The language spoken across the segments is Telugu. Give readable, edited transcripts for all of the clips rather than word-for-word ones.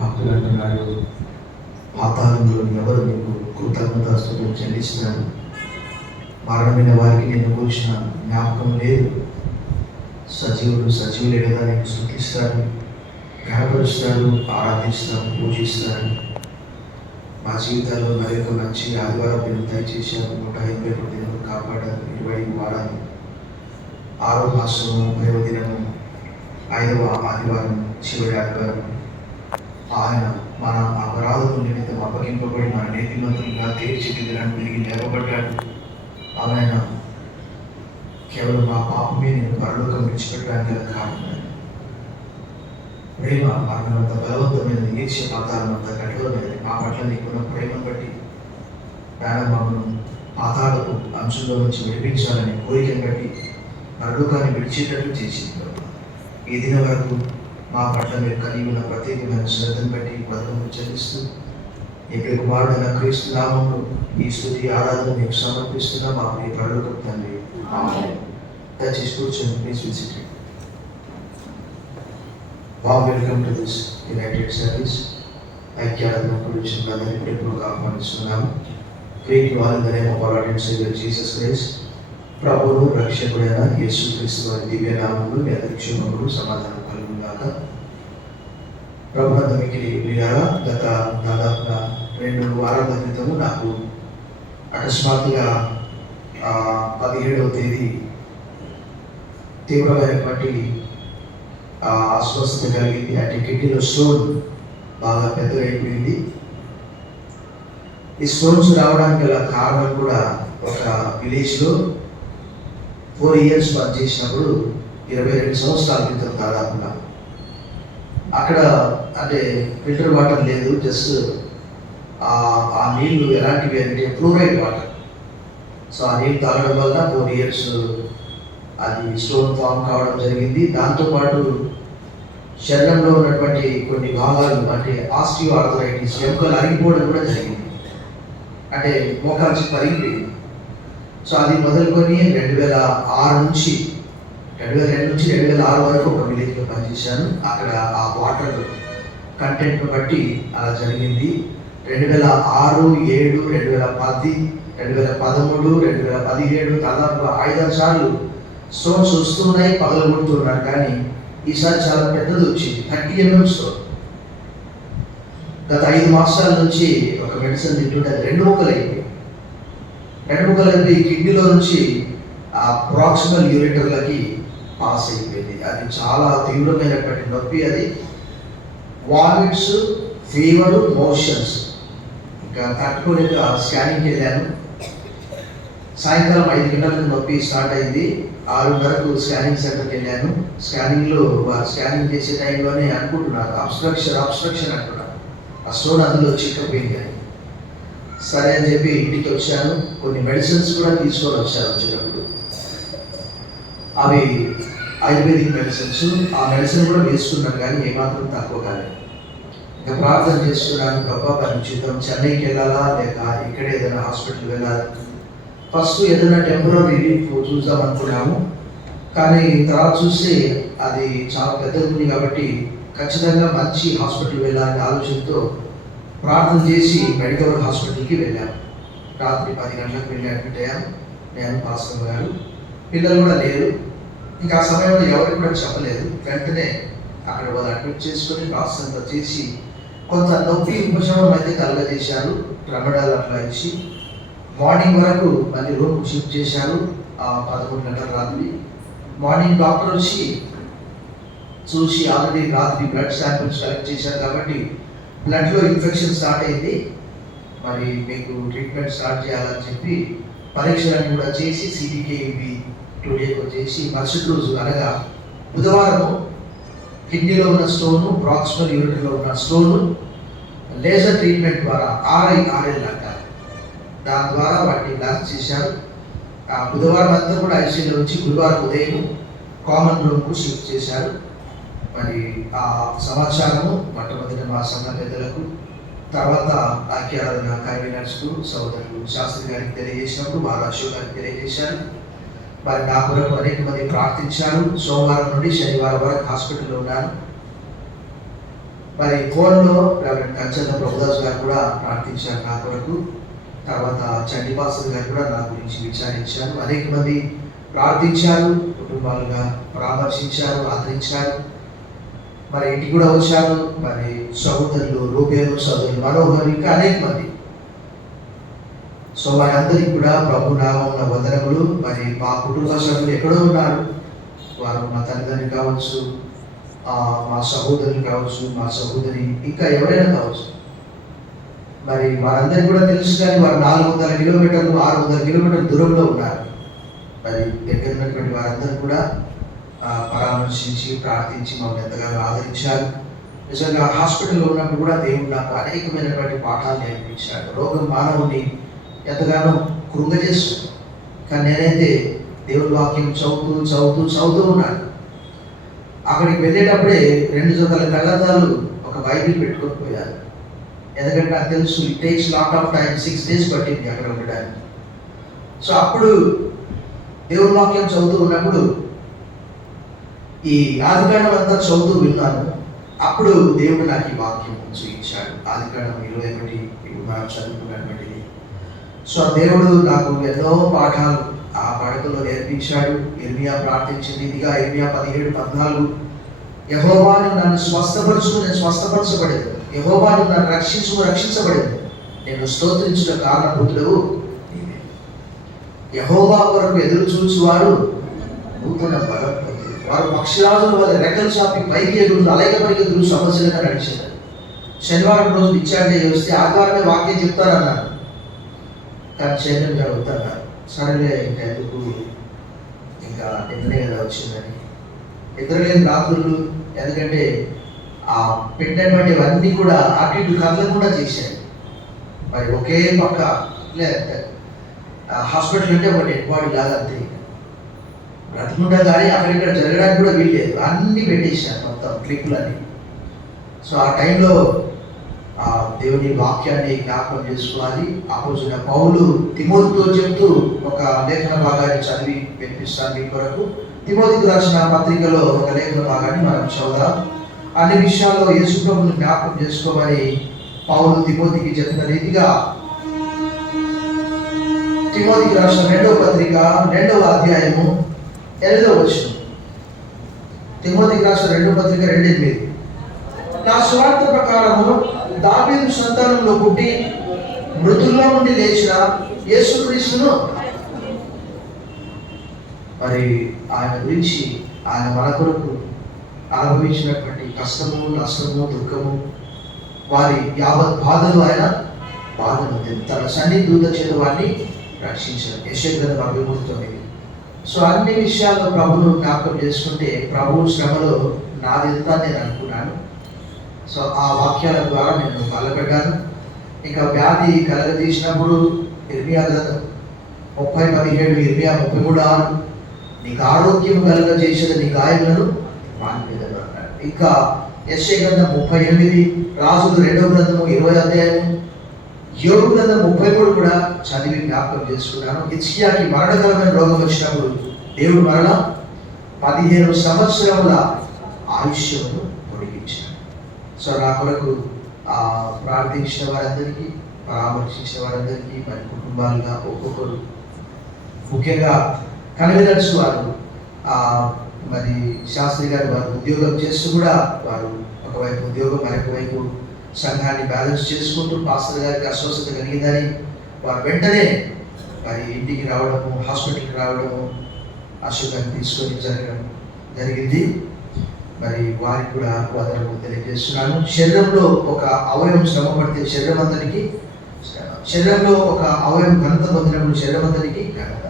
భక్తులు అంటున్నాడు, పాతాళంలో ఎవరు నీకు కృతజ్ఞతాస్తుతులు చెల్లిస్తున్నారు? మరణమైన వారికి నేను కూర్చిన జ్ఞాపకం లేదు. సజీవులే కదా నీకు స్తుతిస్తారు, గణపరుస్తారు, ఆరాధిస్తారు, పూజిస్తారు. మా జీవితాల్లో మరి ఒక మంచి ఆదివారం దినం దయచేశారు. 151 దినం కాపాడారు. 20 వారాలు, 6వ మాసము 30వ దినము, 5వ ఆదివారం, చివరి ఆదివారం ఆయన మన అపరాధముల నిమిత్తం అప్పగింపబడి మన నీతిమంతులుగా తీర్చి దినాన్ని తిరిగి లేవబడ్డాడు. ఆయన కేవలం మా పాపమే నేను పరలోకం విడిచిపెట్టడానికి గల కారణం. ప్రేమ మరణమంత బలవంతమైనది, ఈర్ష్య పాతాళమంత కఠోరమైనది. మా పట్ల నీకున్న ప్రేమను బట్టి ప్రాణమామను పాతాళపు అంశంలో నుంచి విడిపించాలని కోరికను బట్టి పరలోకాన్ని విడిచేటట్లు చేసింది. ఈ దిన వరకు మా పట్ల మీరు కలిగి ఉన్న ప్రత్యేకమైన శ్రద్ధను బట్టి పదవులు చెల్లిస్తూ ఇక్కడ కుమారుడైన క్రీస్తు నామంలో ఈ స్తుతి ఆరాధన మీకు సమర్పిస్తున్నా. మా ప్రియ పరలోకపు తండ్రి, ఆమేన్. దయచేసి కూర్చొని please visit. Warm welcome to this united service. ఐక్యారాధన గురించి అందరినీ ఇప్పుడు ఆహ్వానిస్తున్నాము. Pray to all in the name of our Lord and Saviour Jesus Christ. ప్రభువును రక్షకుడైన యేసుక్రీస్తు వారి దివ్య నామములో మీ అందరికీ క్షేమములు సమాధానం కలుగుగాక. ప్రభునందు మిక్కిలి ప్రియులారా, గత దాదాపుగా 2 వారాల క్రితము నాకు అకస్మాత్తుగా 17వ తేదీ తీవ్రమైనటువంటి అస్వస్థత కలిగింది. అంటే కిడ్నీలో స్టోన్ బాగా పెద్దదైపోయింది. ఈ స్టోన్స్ రావడానికి గల కారణం కూడా ఒక విలేజ్లో 4 years పనిచేసినప్పుడు 22 సంవత్సరాల క్రితం దాదాపుగా అక్కడ అంటే ఫిల్టర్ వాటర్ లేదు, జస్ట్ ఆ నీళ్లు ఎలాంటివి అంటే ఫ్లోరైడ్ వాటర్. సో ఆ నీళ్ళు తాగడం వల్ల 4 years అది స్టోన్ ఫామ్ కావడం జరిగింది. దాంతోపాటు శరీరంలో ఉన్నటువంటి కొన్ని భాగాలు అంటే ఆస్టియో ఆర్థరైటిస్, ఎముకలు అరిగిపోవడం కూడా జరిగింది. అంటే మోకాల్చి పరిగిపోయింది. సో అది మొదలుకొని 2006 నుంచి 2006 వరకు ఒక విలేజ్లో పనిచేశాను. అక్కడ ఆ వాటర్ కంటెంట్ను బట్టి అలా జరిగింది. 2006, 7, 2010, 2013, 2017 దాదాపు 5-6 సార్లు స్టోన్స్ వస్తున్నాయి, పగలగొడుతున్నారు. కానీ ఈసారి చాలా పెద్దది వచ్చింది, 30 mm స్టోన్. గత 5 మాసాల నుంచి ఒక మెడిసిన్ తింటుంటే అది 2 ముక్కలు అయిపోయి కిడ్నీలో నుంచి ఆ ప్రాక్సిమల్ యూరిటర్లకి పాస్ అయిపోయింది. అది చాలా తీవ్రమైనటువంటి నొప్పి. అది వామిట్స్, ఫీవర్, మోషన్స్. ఇంకా తట్టుకోలేక స్కానింగ్కి వెళ్ళాను. సాయంకాలం 5 గంటలకు నొప్పి స్టార్ట్ అయింది. 6:30కు స్కానింగ్ సెంటర్కి వెళ్ళాను. స్కానింగ్లో వారు స్కానింగ్ చేసే టైంలోనే అనుకుంటున్నారు అబ్స్ట్రక్షన్ అంటున్నారు. ఆ స్టోన్ అందులో చిక్కపోయింది అని. సరే అని చెప్పి ఇంటికి వచ్చాను. కొన్ని మెడిసిన్స్ కూడా తీసుకొని వచ్చాను. వచ్చేటప్పుడు అవి ఆయుర్వేదిక్ మెడిసిన్స్. ఆ మెడిసిన్ కూడా వేసుకున్నాను, కానీ ఏమాత్రం తక్కువ కాలేదు. ఇంకా ప్రార్థన చేస్తున్నాను, ప్రభా పరిచితం, చెన్నైకి వెళ్ళాలా లేక ఇక్కడ ఏదైనా హాస్పిటల్ వెళ్ళాలి. ఫస్ట్ ఏదైనా టెంపరీ రిలీఫ్ చూద్దాం అనుకున్నాము, కానీ తర్వాత చూస్తే అది చాలా పెద్దది ఉంది కాబట్టి ఖచ్చితంగా మంచి హాస్పిటల్ వెళ్ళాలనే ఆలోచనతో ప్రార్థన చేసి మెడికల్ హాస్పిటల్కి వెళ్ళాము. రాత్రి 10 గంటలకు వెళ్ళి అడ్మిట్ అయ్యాను. నేను, పాస్టర్ గారు, పిల్లలు కూడా లేరు. ఇంకా ఆ సమయంలో ఎవరికి కూడా చెప్పలేదు. వెంటనే అక్కడ వాళ్ళు అడ్మిట్ చేసుకొని ప్రార్థన చేసి కొంత నొప్పి ఉపశమనం అయితే కలగజేశారు. ట్రమడాల్ అట్లా ఇచ్చి మార్నింగ్ వరకు మళ్ళీ రూమ్కి షిఫ్ట్ చేశారు. 11 గంటల రాత్రి మార్నింగ్ డాక్టర్ వచ్చి చూసి ఆల్రెడీ రాత్రి బ్లడ్ శాంపిల్స్ కలెక్ట్ చేశారు కాబట్టి బ్లడ్లో ఇన్ఫెక్షన్ స్టార్ట్ అయింది, మరి మీకు ట్రీట్మెంట్ స్టార్ట్ చేయాలని చెప్పి పరీక్షలను కూడా చేసి CBKB 2 days వచ్చేసి మరుసటి రోజు అనగా బుధవారం కిడ్నీలో ఉన్న స్టోను, ప్రాక్సిమల్ యూరిటర్లో ఉన్న స్టోను లేజర్ ట్రీట్మెంట్ ద్వారా RL అంటారు, దాని ద్వారా వాటిని బ్లాస్ట్ చేశారు. ఆ బుధవారం అంతా కూడా ఐసీయూలో నుంచి గురువారం ఉదయం కామన్ రూమ్కు షిఫ్ట్ చేశారు. మరి ఆ సమాచారము మొట్టమొదటి మా సంఘ పెద్దలకు, తర్వాత ఐక్యారాధన కన్వీనర్స్కు, సోదరులు శాస్త్రి గారికి తెలియజేసినప్పుడు వారు అశోక్ గారికి తెలియజేశారు. మరి నా కొరకు అనేక మంది ప్రార్థించారు. సోమవారం నుండి శనివారం వరకు హాస్పిటల్లో ఉన్నాను. మరి ఫోన్లో రెవరెండ్ కంచర్ల ప్రభుదాస్ గారు కూడా ప్రార్థించారు నా కొరకు. తర్వాత చండీపాస్టర్ గారు కూడా నా గురించి విచారించారు. అనేక మంది ప్రార్థించారు, కుటుంబాలుగా పరామర్శించారు, ఆదరించారు. మరి ఇంటికి కూడా వచ్చారు. మరి సహోదరులు రూపేలు, సహోదరులు మనోహర్, ఇంకా అనేక మంది. సో వారందరికీ కూడా ప్రభు నామమున వందనములు. మరి మా కుటుంబ సభ్యులు ఎక్కడో ఉన్నారు, వారు మా తల్లిదండ్రులు కావచ్చు, మా సహోదరులు కావచ్చు, మా సహోదరి, ఇంకా ఎవరైనా కావచ్చు. మరి వారందరికీ కూడా తెలుసు, కానీ వారు 400 కిలోమీటర్లు 600 కిలోమీటర్ల దూరంలో ఉన్నారు. మరి దగ్గర ఉన్నటువంటి వారందరూ కూడా పరామర్శించి ప్రార్థించి మమ్మల్ని ఎంతగానో ఆదరించారు. నిజంగా హాస్పిటల్లో ఉన్నప్పుడు కూడా దేవుడు నాకు అనేకమైనటువంటి పాఠాలు నేర్పించాడు. రోగం మానవుని ఎంతగానో కృంగజేస్తుంది. కానీ నేనైతే దేవుడి వాక్యం చదువుతూ ఉన్నాను. అక్కడికి వెళ్ళేటప్పుడే 2 జతల కళ్ళద్దాలు, ఒక బైబిల్ పెట్టుకొని పోయాను. ఎందుకంటే నాకు తెలుసు it takes lot of time, 6 days పట్టింది అక్కడ ఉండడానికి. సో అప్పుడు దేవుడి వాక్యం చదువుతూ ఉన్నప్పుడు ఈ ఆదికాండం అంతా చదువుతూ విన్నాను. అప్పుడు దేవుడు నాకు ఈ వాక్యం చూపించాడు. ఆదికాండం 21 ఇప్పుడు మనం చదువుకున్నటువంటిది. సో దేవుడు నాకు ఎన్నో పాఠాలు ఆ పడకలో నేర్పించాడు. ఇర్మియా ప్రార్థించింది ఇదిగా, ఇర్మియా 17:14, యెహోవాను నన్ను స్వస్థపరచు, నేను స్వస్థపరచబడేది. యెహోవాను నన్ను రక్షించబడేది. నేను స్తోత్రించిన కారణభూతుడవు నీవే. యెహోవా కొరకు ఎదురు చూచువారు నూతన బలం పొందుతారు. వారు పక్షిరాజుల వల్ల రెక్కలు చాపి పైకి ఎగురు, అలైక పరిగెత్తులు సమస్యలుగా నడిచారు. శనివారం రోజు డిశ్చార్జ్ అయ్యి వస్తే ఆదివారమే వాక్యం చెప్తారన్నారు. కానీ శరీరం జరుగుతున్నారు. సరేలే, ఇంకా ఎందుకు, ఇంకా నిన్ననే కదా వచ్చిందని నిద్రలేని రాత్రులు. ఎందుకంటే ఆ పెట్టినటువంటివన్నీ కూడా అటు ఇటు కదలకుండా చేశాయి. మరి ఒకే పక్క హాస్పిటల్ అంటే ఒక డెడ్ బాడీ లాగా అంతే, బ్రతుకుంటా కానీ అక్కడిక్కడ జరగడానికి కూడా వీల్లేదు. అన్నీ పెట్టేశారు మొత్తం క్లిప్పులన్నీ. సో ఆ టైంలో దేవుని వాక్యాన్ని జ్ఞాపకం చేసుకోవాలి. అపోజిన పౌలు తిమోతితో చెప్తూ ఒక లేఖన భాగాన్ని చదివి వినిపిస్తాను మీ కొరకు. తిమోతికి రాసిన పత్రికలో ఒక లేఖన భాగాన్ని మనం చదువుదాం. అన్ని విషయాల్లో యేసు ప్రభువుని జ్ఞాపకం చేసుకోమని పౌలు తిమోతికి చెప్పిన రీతిగా తిమోతికి రాసిన 2వ పత్రిక 2వ అధ్యాయము 8వ వచనం. తిమోతికి రాసిన 2వ పత్రిక 2:8. నా స్వార్థ ప్రకారము దావీదు సంతానంలో పుట్టి మృతుల్లో నుండి లేచిన యేసుక్రీస్తును, మరి ఆయన గురించి, ఆయన మన కొరకు అనుభవించినటువంటి కష్టము, నష్టము, దుఃఖము, వారి యావత్ బాధలు ఆయన బాధను తన సన్నిధూత చేత వారిని రక్షించారు. యెషయా గ్రంథం 53:9. సో అన్ని విషయాల్లో ప్రభువును జ్ఞాపకం చేసుకుంటే ప్రభువు శ్రమలో నాదెంత నేను అనుకున్నాను. సో ఆ వాక్యాల ద్వారా నేను బలపడ్డాను. ఇంకా వ్యాధి కలగజేసినప్పుడు ఇర్మియా గ్రంథం 30:17, ఇర్మియా 33:6, నీకు ఆరోగ్యం కలగజేసిన నీ గాయములను మాన్పేదను అన్నాడు. ఇంకా యెషయా గ్రంథం 38, రాజులు 2వ గ్రంథము 20వ అధ్యాయము, యోబు గ్రంథం 33 కూడా చదివి జ్ఞాపకం చేసుకున్నాను. హిజ్కియాకి మరణకరమైన రోగం వచ్చినప్పుడు దేవుడు మరలా 15 సంవత్సరముల ఆయుష్యమును పొడిగించాడు. సో నా కొరకు ప్రార్థించిన వారందరికీ, పరామర్శించిన వారందరికీ, మరి కుటుంబాలుగా ఒక్కొక్కరు, ముఖ్యంగా కన్వీనర్స్ వారు, మరి శాస్త్రి గారు వారు ఉద్యోగం చేస్తూ కూడా వారు ఒకవైపు ఉద్యోగం, మరొక వైపు సంఘాన్ని బ్యాలెన్స్ చేసుకుంటూ పాస్టర్ గారికి అస్వస్థత కలిగిందని వారు వెంటనే మరి ఇంటికి రావడము, హాస్పిటల్కి రావడము, అశుభాన్ని తీసుకొని జరిగింది. మరి వారికి కూడా వదనము తెలియజేస్తున్నాను. శరీరంలో ఒక అవయవం శ్రమ పడితే శరీరంలో ఒక అవయవం ఘనత పొందినప్పుడు శరీరం అంతటికి ఘనత.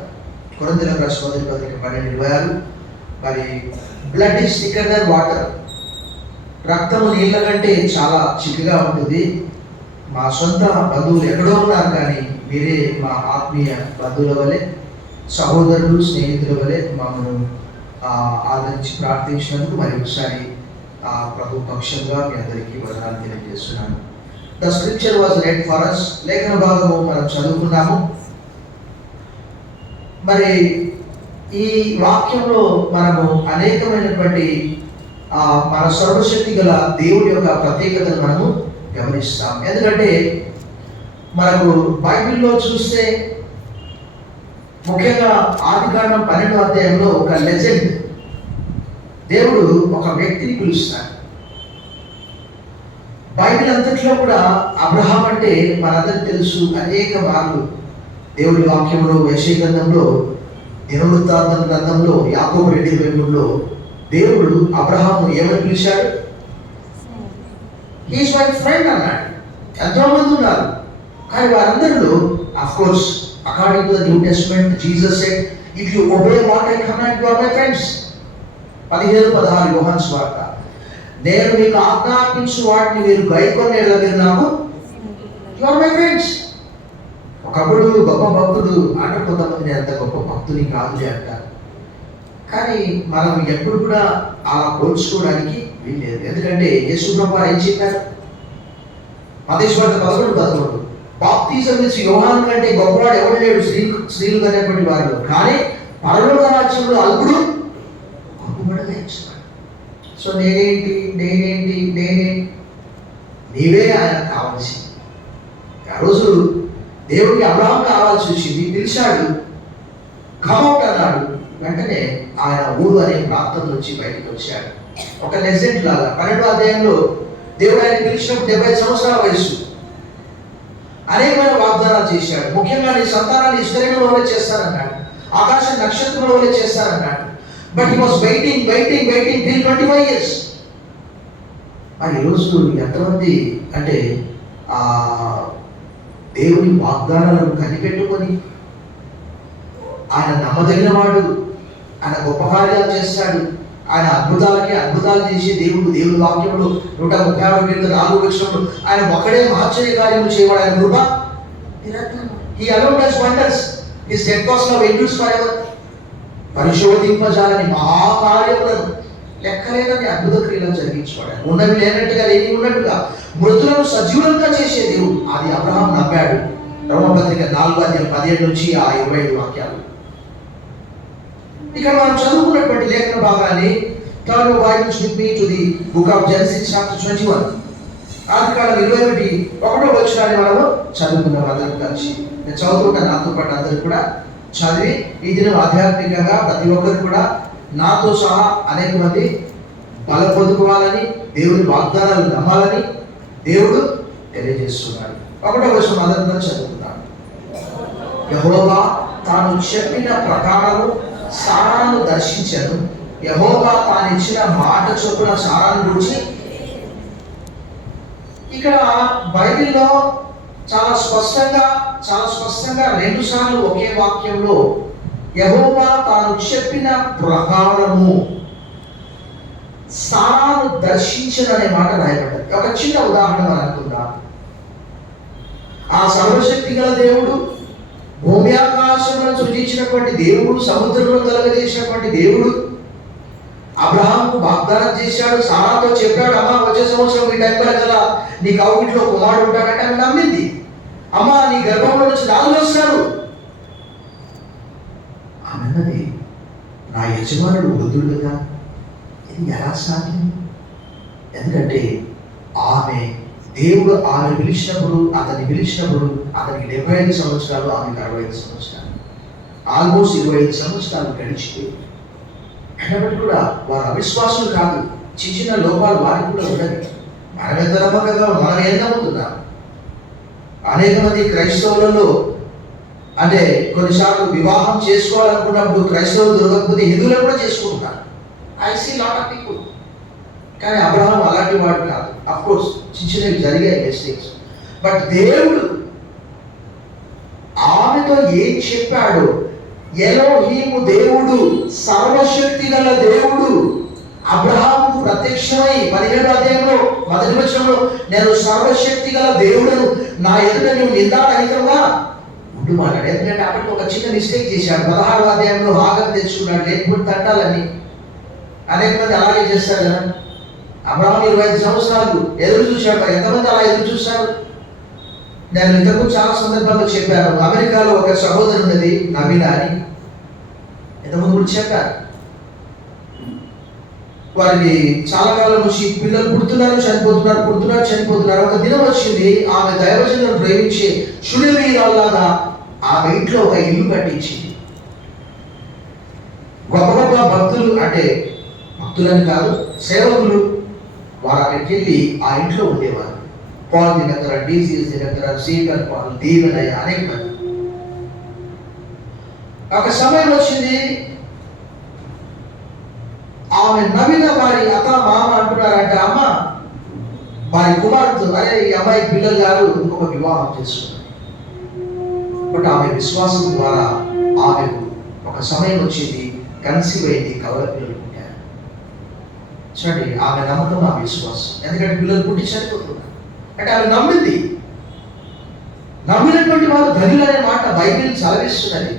కొరింథీయులకు రాసిన 1 పత్రిక 12:26. మరి blood is thicker then water. రక్తము నీళ్ళ కంటే చాలా చిక్కగా ఉంటుంది. మా సొంత బంధువులు ఎక్కడో ఉన్నారు, కానీ మీరే మా ఆత్మీయ బంధువుల వలె, సహోదరులు, స్నేహితుల వలె మమ్మల్ని ఆదరించి ప్రార్థించినందుకు మరి ఒకసారి ప్రభు పక్షంగా మీ అందరికీ వదనాలు తెలియజేస్తున్నాను. The scripture was read for us. లేఖన భాగము మనం చదువుకున్నాము. మరి ఈ వాక్యంలో మనము అనేకమైనటువంటి మన సర్వశక్తి గల దేవుడి యొక్క ప్రత్యేకతను మనము గమనిస్తాం. ఎందుకంటే మనకు బైబిల్లో చూస్తే ముఖ్యంగా ఆదికాండం 12వ అధ్యాయంలో ఒక లెజెండ్, దేవుడు ఒక వ్యక్తిని పిలుస్తాడు. బైబిల్ అంతట్లో కూడా అబ్రహాం అంటే మనందరికీ తెలుసు. అనేక మార్లు దేవుడి వాక్యంలో, యెషయా గ్రంథంలో, దినవృత్తాంతం గ్రంథంలో, యాకోబు 2:23లో దేవుడు అబ్రహాము ఏమని పిలిచాడు? హీ ఈజ్ మై ఫ్రెండ్ అన్నాడు. ఎంతో మంది ఉన్నారు, కానీ వారందరిలో of course according to the New Testament Jesus said, if you obey what I command you are my friends. 15:16 యోహాను సువార్త. నేను మీకు ఆజ్ఞాపించు వాటిని మీరు గైకొని మీరు నాకు యు ఆర్ మై ఫ్రెండ్స్. ఒకప్పుడు గొప్ప భక్తుడు అంటే కొంతమంది నేను అంత గొప్ప భక్తుని కాదులే అంటారు, కానీ మనం ఎప్పుడు కూడా అలా పోల్చుకోవడానికి వీల్లేదు. ఎందుకంటే యేసు ప్రభువు ఏం చెప్పారు? మత్తయి సువార్త 11:11 బాప్తిజం ఇచ్చి యోహాను కంటే గొప్పవాడు ఎవరు లేడు స్త్రీలు అనేటువంటి వారు, కానీ పరలోక రాజ్యంలో అల్పుడు గొప్పవాడుగా ఇచ్చాడు. సో నేనేంటి నీవే ఆయన కావాల్సింది. ఆ రోజు దేవుడికి అబ్రహాం కావాల్సి వచ్చింది, పిలిచాడు, కమౌట్ అన్నాడు. వెంటనే ఆయన ఊరు అనే ప్రాంతం నుంచి బయటకు వచ్చాడు. ఒక లెజెండ్ లాగా 12వ అధ్యాయంలో దేవుడు ఆయన పిలిచినప్పుడు 70 సంవత్సరాల వయసు. అనేకమైన వాగ్దానాలు చేశాడు. ముఖ్యంగా నీ సంతానాన్ని ఇశ్రాయేలు వలె చేస్తానన్నాడు, ఆకాశ నక్షత్రం వలె చేస్తానన్నాడు. But he was waiting till 25 years. మరి ఈరోజు ఎంతమంది అంటే దేవుని వాగ్దానాలను కనిపెట్టుకొని ఆయన నమ్మదగిన వాడు, ఆయన గొప్ప కార్యాలు చేస్తాడు, ఆయన అద్భుతాలు చేసి దేవుడి వాక్యంలో 136 ఆయన ఒకడే ఆశ్చర్య కార్యములు చేయవాడు. ఆయన కృప he alone does wonders, his steadfast love endures forever. పరిశోధింపజాలని మహాకార్యములను లెక్కలేనని అద్భుత క్రియలను జరిగించుకోవడం, ఉన్నవి లేనట్టుగా లేని ఉన్నట్టుగా మృతులను సజీవులంగా చేసే దేవుడు. అది అబ్రహాం నమ్మాడు. రోమపత్రిక 4:17 నుంచి 25 వాక్యాలు. ఇక్కడ మనం చదువుకున్నటువంటి లేఖన భాగాన్ని turn your Bibles with me to the book of Genesis chapter 21. ఆదికాండం 21వ వచనాన్ని మనము చదువుకున్నాం అందరం కలిసి. నేను చదువుతుంటా, నాతో పాటు అందరూ కూడా చదివి ఈ దినం ఆధ్యాత్మికంగా ప్రతి ఒక్కరు కూడా నాతో సహా అనేక మంది బల పొందుకోవాలని, దేవుని వాగ్దానాలు నమ్మాలని దేవుడు తెలియజేస్తున్నాడు. 1వ వచనం అందరం చదువుకున్నాడు. యెహోవా తాను చెప్పిన ప్రకారము సారాను దర్శించాను. యెహోవా తాను ఇచ్చిన మాట చొప్పున సారాను గురించి ఇక్కడ బైబిల్లో చాలా స్పష్టంగా 2 సార్లు ఒకే వాక్యంలో యెహోవా తాను చెప్పిన ప్రకారము సారాను దర్శించననే మాట రాయబడ్డది. ఒక చిన్న ఉదాహరణ అనుకుందాం. ఆ సర్వశక్తి గల దేవుడు, భూమి ఆకాశములను సృజించినటువంటి దేవుడు, సముద్రంలో కలగజేసినటువంటి దేవుడు అబ్రహాంకు వాగ్దానం చేశాడు. సారాతో చెప్పాడు, అమ్మ వచ్చే సంవత్సరం ఈ టైం కల నీ కౌగిట్లో కుమారుడు ఉంటాడంటే ఆమె నమ్మింది. అమ్మ నీ గర్భంలో నుంచి రాజులు వస్తాడు. ఆమె అన్నది, నా యజమానుడు వృద్ధుడు కదా, ఇది ఎలా సాధ్యం? ఎందుకంటే దేవుడు ఆమెను పిలిచినప్పుడు, అతనికి 75 సంవత్సరాలు, ఆమెకు 65 సంవత్సరాలు, ఆల్మోస్ట్ 25 సంవత్సరాలు గడిచిపోయి అయినప్పటికీ కూడా వారు అవిశ్వాసులు కాదు. చిన్న లోపాలు వారికి కూడా ఉండదు. మనం ఎంత నమ్మకంగా మనం ఏం నమ్ముతున్నాం? అనేక మంది క్రైస్తవులలో అంటే కొన్నిసార్లు వివాహం చేసుకోవాలనుకున్నప్పుడు క్రైస్తవులు దొరకకపోతే హిందువులు కూడా చేసుకుంటున్నారు. I see lot of people. కానీ అబ్రహాం అలాంటి వాడు కాదు. అఫ్ కోర్స్ చిన్నవి జరిగాయి మిస్టేక్స్. బట్ దేవుడు ఆమెతో ఏం చెప్పాడో, ఎలోహీము దేవుడు, సర్వశక్తి గల దేవుడు అబ్రహాముకు ప్రత్యక్షమై 17వ అధ్యాయంలో 1వ వచనంలో, నేను సర్వశక్తి గల దేవుడను, నా ఎదుట నువ్వు నిందారహితంగా ఉండు మాట్లాడు. ఎందుకంటే అప్పటికి ఒక చిన్న మిస్టేక్ చేశాడు. 16వ అధ్యాయంలో ఆగం తెచ్చుకున్నాడు, లేకపోతే తట్టాలని. అనేక మంది అలాగే చేస్తారు కదా. అబ్రహాం 25 సంవత్సరాలు ఎదురు చూశాడు. ఎంతమంది అలా ఎదురు చూస్తారు? నేను ఇంతకు చాలా సందర్భాల్లో చెప్పాను. అమెరికాలో ఒక సహోదరు ఉన్నది, నవీన అని. ఇంతకుముందు కూడా చెప్పారు. వారికి చాలా కాలం నుంచి పిల్లలు పుడుతున్నారు, చనిపోతున్నారు. ఒక దినం వచ్చింది, ఆమె దైవజనులను ప్రేమించే శునమీరాల్లాగా ఆమె ఇంట్లో ఒక ఇల్లు కట్టించింది. గొప్ప గొప్ప భక్తులు, అంటే భక్తులని కాదు, సేవకులు వారు అక్కడికి వెళ్ళి ఆ ఇంట్లో ఉండేవారు. పాల్ దినకర, డీసీఎస్ దినకర, సీకర్ పాల్, దీవెనయ్య, అనేక మంది. ఒక సమయం వచ్చింది, ఆమె నవీన వారి అత్త మామ అంటున్నారంటే, అమ్మ వారి కుమారుడు, అరే ఈ అమ్మాయి పిల్లలు గారు ఇంకొక వివాహం చేసుకున్నారు. బట్ ఆమె విశ్వాసం ద్వారా ఆమెకు ఒక సమయం వచ్చింది, కన్సీవ్ అయింది, కవల పిల్లలు పుట్టారు. చూడండి, ఆమె నమ్మకం, ఆమె విశ్వాసం. ఎందుకంటే పిల్లలు పుట్టి చనిపోతున్నారు అంటే ఆమె నమ్మింది. నమ్మినటువంటి వారు ధనులు అనే మాట బైబిల్ చదివిస్తున్నది.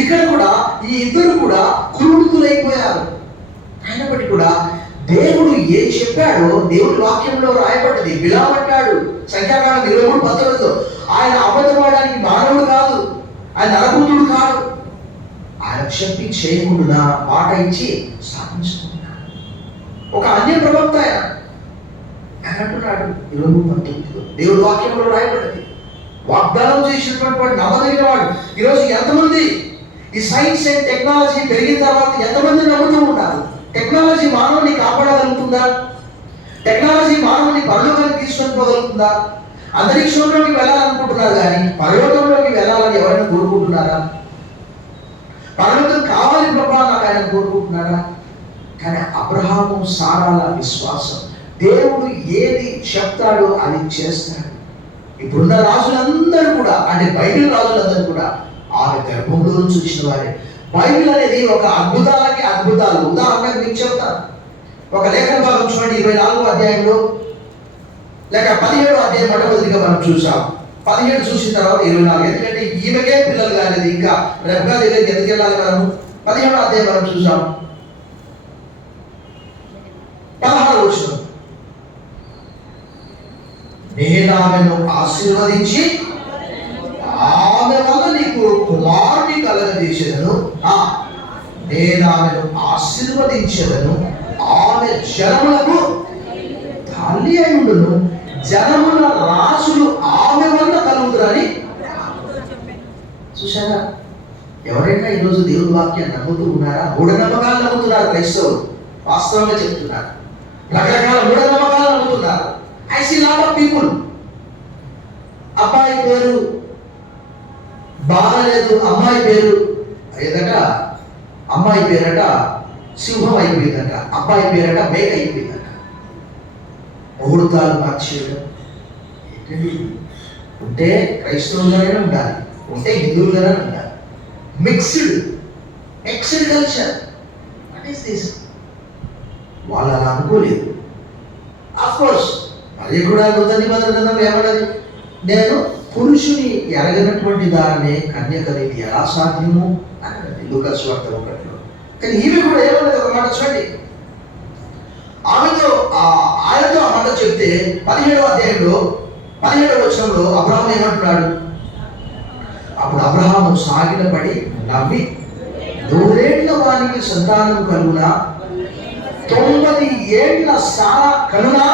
ఇక్కడ కూడా ఈ ఇద్దరు కూడా కురుడుతులైపోయారు. అయినప్పటికీ కూడా దేవుడు ఏం చెప్పాడో దేవుడి వాక్యంలో రాయబడ్డది. బిలాము అంటాడు సంఖ్యాకాండం 23:19, ఆయన అబద్ధమాడడానికి మానవుడు కాదు, ఆయన నరపుత్రుడు కాదు, ఆయన చెప్పి చేయకుండా మాట ఇచ్చి స్థాపించుకున్నాడు. ఒక అన్య ప్రవక్త ఆయన అంటున్నాడు 23:19, దేవుడి వాక్యంలో రాయబడ్డది. వాగ్దానం చేసినటువంటి వాడు నమ్మదగిన వాడు. ఈరోజు ఎంతమంది ఈ సైన్స్ అండ్ టెక్నాలజీ పెరిగిన తర్వాత ఎంతమంది నమ్ముతూ ఉన్నారు? టెక్నాలజీ మానవుని కాపాడగలుగుతుందా? టెక్నాలజీ మానవుని పరలోకానికి తీసుకొని పోగలుగుతుందా? అంతరిక్షంలోకి వెళ్ళాలనుకుంటున్నారు కానీ పరలోకంలోకి వెళ్ళాలని ఎవరైనా కోరుకుంటున్నారా? పరలోకం కావాలి ప్రభా నాకు ఆయన కోరుకుంటున్నారా? కానీ అబ్రహాము సారాల విశ్వాసం, దేవుడు ఏది చెప్తాడో అది చేస్తాడు. ఇప్పుడున్న రాజులందరూ కూడా, అంటే బైబిల్ రాజులందరూ కూడా ఆమె గర్భంలో చూసిన వారే. బైబిల్ అనేది ఒక అద్భుతాలకి అద్భుతాలు. ఉదాహరణకు మీకు చెప్తాను. ఒక లేఖన భాగం చూడండి, 24వ అధ్యాయంలో లేక 17వ అధ్యాయం మొట్టమొదటిగా మనం చూసాం. 17 చూసిన తర్వాత 24, ఎందుకంటే ఈమెకే పిల్లలు కాలేదు, ఇంకా రెబ్బగా దగ్గరికి ఎందుకు వెళ్ళాలి మనము? 17వ అధ్యాయం మనం చూసాం. 16వ వచనం, నేను ఆమెను ఆశీర్వదించి ఆమె వల్ల నీకు కుమారుని కలగజేసేదను, నేను ఆమెను ఆశీర్వదించేదను, ఆమె జనములకు తల్లి అయి ఉండును, జనముల రాజులు ఆమె వల్ల కలుగుతారని. చూసారా? ఎవరైనా ఈరోజు దేవుని వాక్యాన్ని నమ్ముతూ ఉన్నారా? మూఢనమ్మకాలు నమ్ముతున్నారు క్రైస్తవులు. వాస్తవంగా చెప్తున్నారు, రకరకాల మూఢనమ్మకాలు నమ్ముతున్నారు. I see lot of people. అబ్బాయి పేరు బాగాలేదు, అమ్మాయి పేరు ఏదట, అమ్మాయి పేరట సింహం అయిపోయిందట, అబ్బాయి పేరట మేక అయిపోయిందట. ముహూర్తాలు మార్చేయడం ఏంటండి? ఉంటే క్రైస్తవులుగానే ఉండాలి, ఉంటే హిందువులుగానే ఉండాలి. Mixed culture. What is this? వాళ్ళు అలా అనుకోలేదు. అఫ్కోర్స్ అది కూడా నూతన నిబంధన గ్రంథంలో ఏమన్నది? నేను పురుషుని ఎరగనటువంటి దాన్ని కన్యకని ఎలా సాధ్యము అన్నది లూకా సువార్త 1లో. కానీ ఈమె కూడా ఏమన్నది? ఒక మాట చూడండి, ఆయనతో ఆ మాట చెప్తే 17వ అధ్యాయంలో 17వ వచనంలో అబ్రహాము ఏమంటున్నాడు? అప్పుడు అబ్రహాము సాగిలపడి నవ్వి, 100 ఏళ్ల వానికి సంతానం కలుగునా, 90 ఏళ్ల సారా కలునా.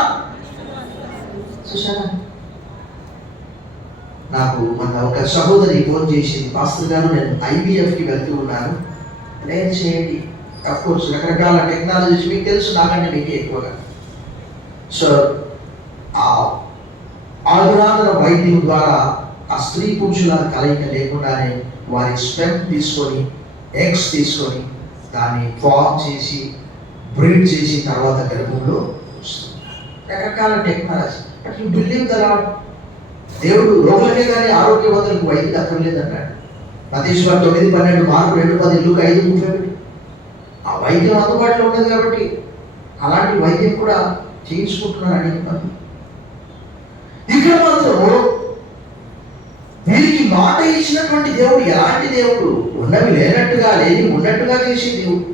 చూసారా? నాకు మన ఒక సహోదరి ఫోన్ చేసింది, పాస్టర్ గారు నేను IVFకి వెళ్తూ ఉన్నాను, నేను చేయండి. అఫ్కోర్స్ రకరకాల టెక్నాలజీస్ మీకు తెలుసు, నాకంటే మీకే ఎక్కువగా. సో ఆ ఆధునాతన వైద్యం ద్వారా ఆ స్త్రీ పురుషుల కలయిక లేకుండానే వారి స్పెమ్ తీసుకొని, ఎగ్స్ తీసుకొని దాన్ని ఫార్మ్ చేసి బ్రీడ్ చేసి తర్వాత గర్భంలో రకరకాల technology. But you believe the lord. దేవుడు రోగులకే కానీ ఆరోగ్యవంతులకు వైద్యులు అక్కర్లేదన్నాడు. మత్తయి 9:12, మార్కు 2:10, లూకా 5:31. ఆ వైద్యం అందుబాటులో ఉండదు కాబట్టి అలాంటి వైద్యం కూడా చేయించుకుంటున్నారు అనేక మంది. ఇక్కడ మాత్రం వీరికి మాట ఇచ్చినటువంటి దేవుడు ఎలాంటి దేవుడు? ఉన్నవి లేనట్టుగా, లేని ఉన్నట్టుగా చేసే దేవుడు.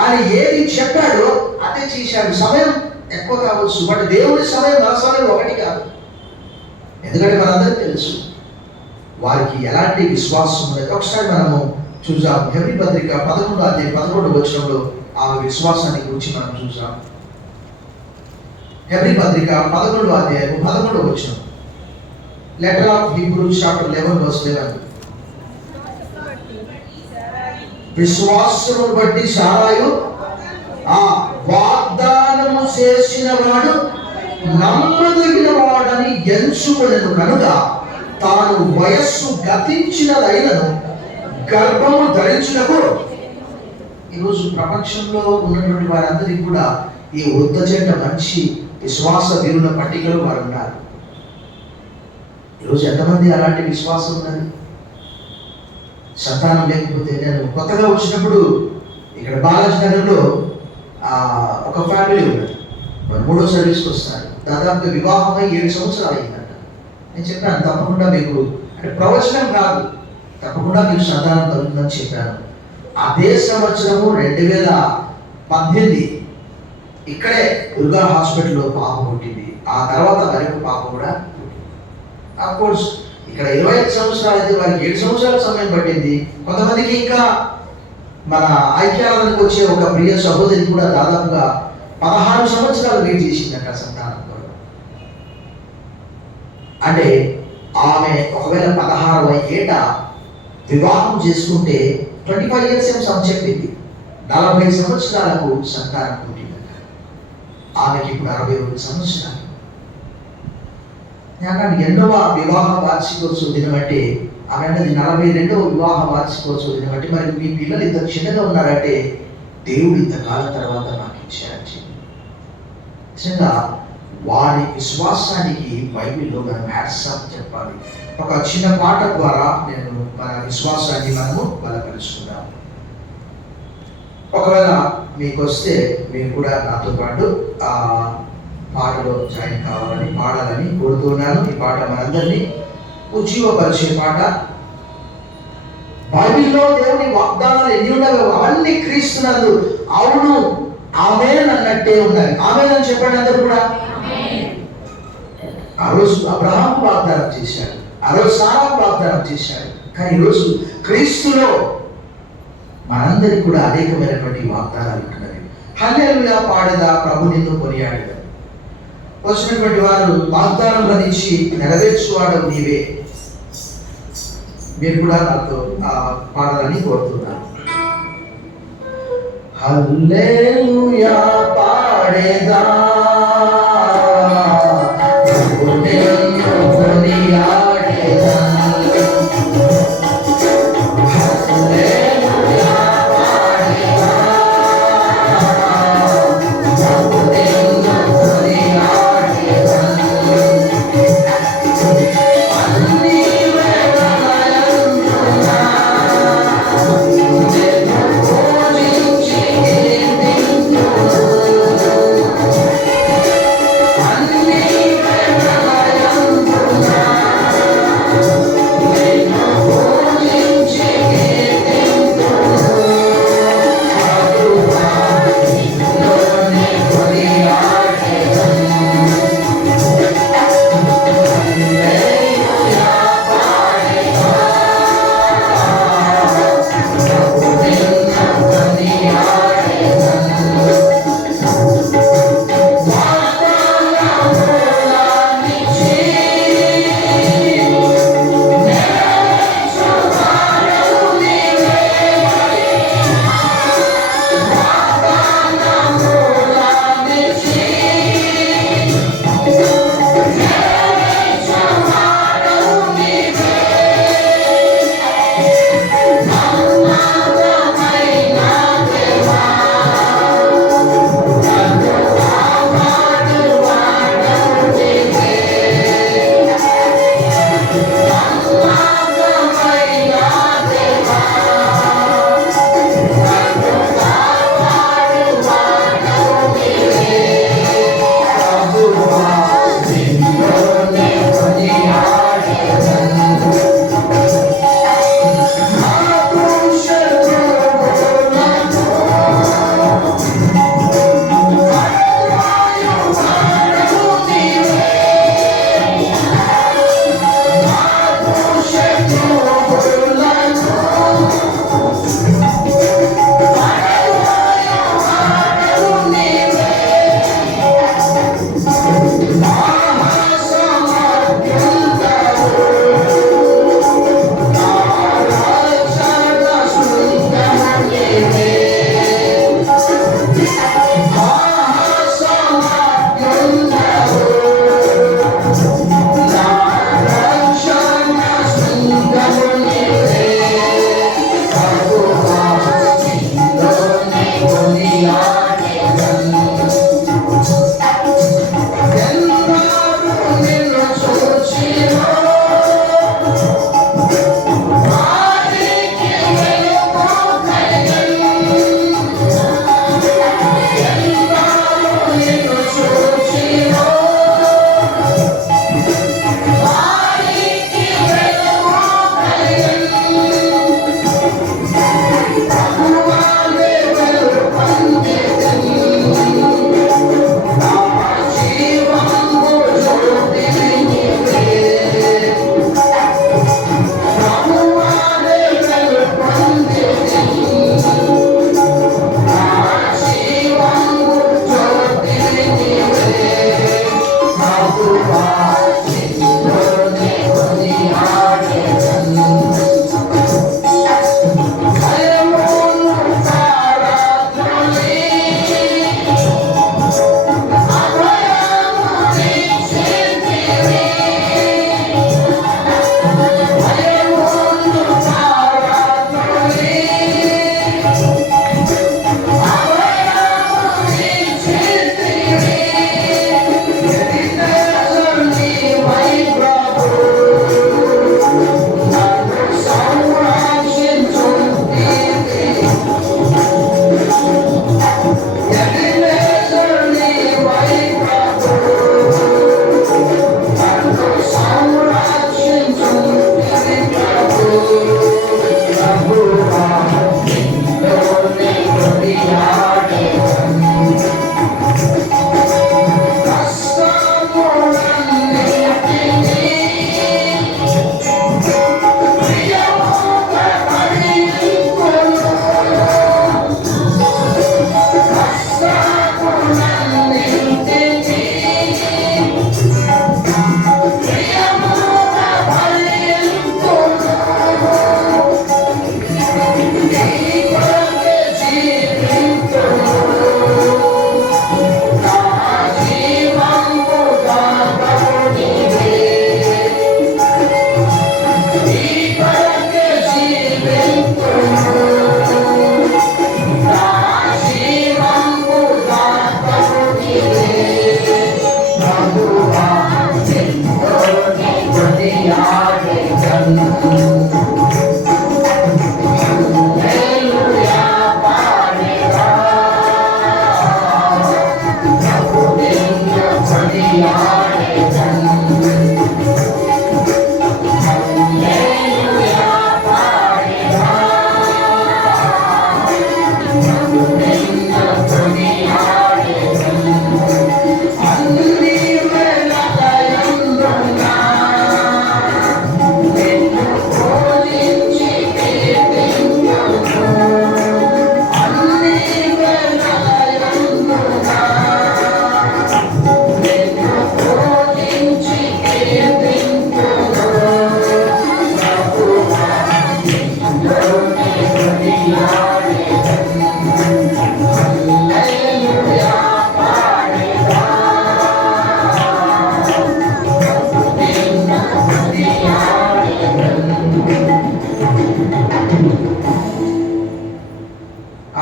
ఆయన ఏది చెప్పాడో అదే చేశాడు. సమయం ఎక్కువ కావచ్చు, బట్ దేవుడి సమయం మన సమయం ఒకటి కాదు. ఎందుకంటే మనందరికీ తెలుసు వారికి ఎలాంటి విశ్వాసం ఉండదు. ఒకసారి మనము చూద్దాం. హెబ్రీ పత్రిక 11వ అధ్యాయం 11వ వచనంలో ఆమె విశ్వాసాన్ని గురించి మనం చూసాం. హెబ్రీ పత్రిక 11వ అధ్యాయం 11వ వచనం. Letter of Hebrews chapter 11 verse 11. విశ్వాసమును బట్టి సారాయు ఆ వాగ్దానము చేసిన వాడు నమ్మదగిన వాడని ఎంచుకొనెను కనుక తాను వయస్సు గతించినదైనను గర్భము ధరించుటకు. ఈరోజు ప్రపంచంలో ఉన్నటువంటి వారందరికీ కూడా ఈ వృద్ధ జంట మంచి విశ్వాస వీరుల పట్టికలో వారు ఉన్నారు. ఈరోజు ఎంతమంది అలాంటి విశ్వాసం ఉన్నది? సంతానం లేకపోతే, నేను కొత్తగా వచ్చినప్పుడు ఇక్కడ బాలాజీ నగర్లో ఒక ఫ్యామిలీ ఉన్నది. వాళ్ళు 3వ సర్వీస్కి వస్తారు. దాదాపుగా వివాహమై 7 సంవత్సరాలు అయిందంట. నేను చెప్పాను తప్పకుండా మీకు, అంటే ప్రవచనం కాదు, తప్పకుండా మీకు సంతానం కలుగుతుందని చెప్పాను. అదే సంవత్సరము 2018 ఇక్కడే దుర్గా హాస్పిటల్లో పాప పుట్టింది. ఆ తర్వాత మరొక పాప కూడా పుట్టింది. అఫ్కోర్స్ ఇక్కడ 25 సంవత్సరాలు అయితే వారికి 7 సంవత్సరాల సమయం పట్టింది. కొంతమందికి ఇంకా మన ఐక్యాలకు వచ్చే ఒక ప్రియ సహోదరి కూడా దాదాపుగా 16 సంవత్సరాలు వెయిట్ చేసిందట సంతానం కొరకు. అంటే ఆమె ఒకవేళ 16వ ఏట వివాహం చేసుకుంటే 25 years ఏం చెప్పింది, 40 సంవత్సరాలకు సంతానం పుట్టిందట. ఆమెకి ఇప్పుడు 61 సంవత్సరాలు. ఎన్నవ వివాహ వార్షికోత్సవ దినం అంటే ఆమె అన్నది 42వ వివాహ వార్షికోత్సవ దినం అంటే, మరి మీ పిల్లలు ఇంత చిన్నగా ఉన్నారంటే దేవుడు ఇంతకాలం తర్వాత నాకు ఇచ్చారని చెప్పి నిజంగా వారి విశ్వాసానికి బైబిల్లో మనం హ్యాట్స్ ఆఫ్ చెప్పాలి. ఒక చిన్న పాట ద్వారా నేను మన విశ్వాసాన్ని మనము బలపరుచుకుందాం. ఒకవేళ మీకు వస్తే మీరు కూడా నాతో పాటు ఆ పాటలో జాయిన్ కావాలని, పాడాలని కోరుతున్నాను. ఈ పాట మనందరినీ ఉజ్జీవపరిచే పాట. బైబిల్లో దేవుని వాగ్దానాలు ఎన్ని ఉన్నాయో అవన్నీ క్రీస్తునందు అవును ఆమేన్ అన్నట్టే ఉన్నాయి. ఆమేన్ అని చెప్పండి అందరూ కూడా. ఆ రోజు అబ్రహాము వాగ్దానం చేశాడు, ఆ రోజు సారా వాగ్దానం చేశాడు. కానీ ఈరోజు క్రీస్తులో మనందరికీ కూడా అనేకమైనటువంటి వాగ్దానాలు ఉంటున్నవి. హల్లెలూయా పాడేదా ప్రభు నిన్ను కొనియాడేదా. వచ్చినటువంటి వారు వాగ్దానం గురించి నెరవేర్చువాడు నీవే. మీరు కూడా నాతో పాడాలని కోరుతున్నాను. హల్లెలూయా పాడేదా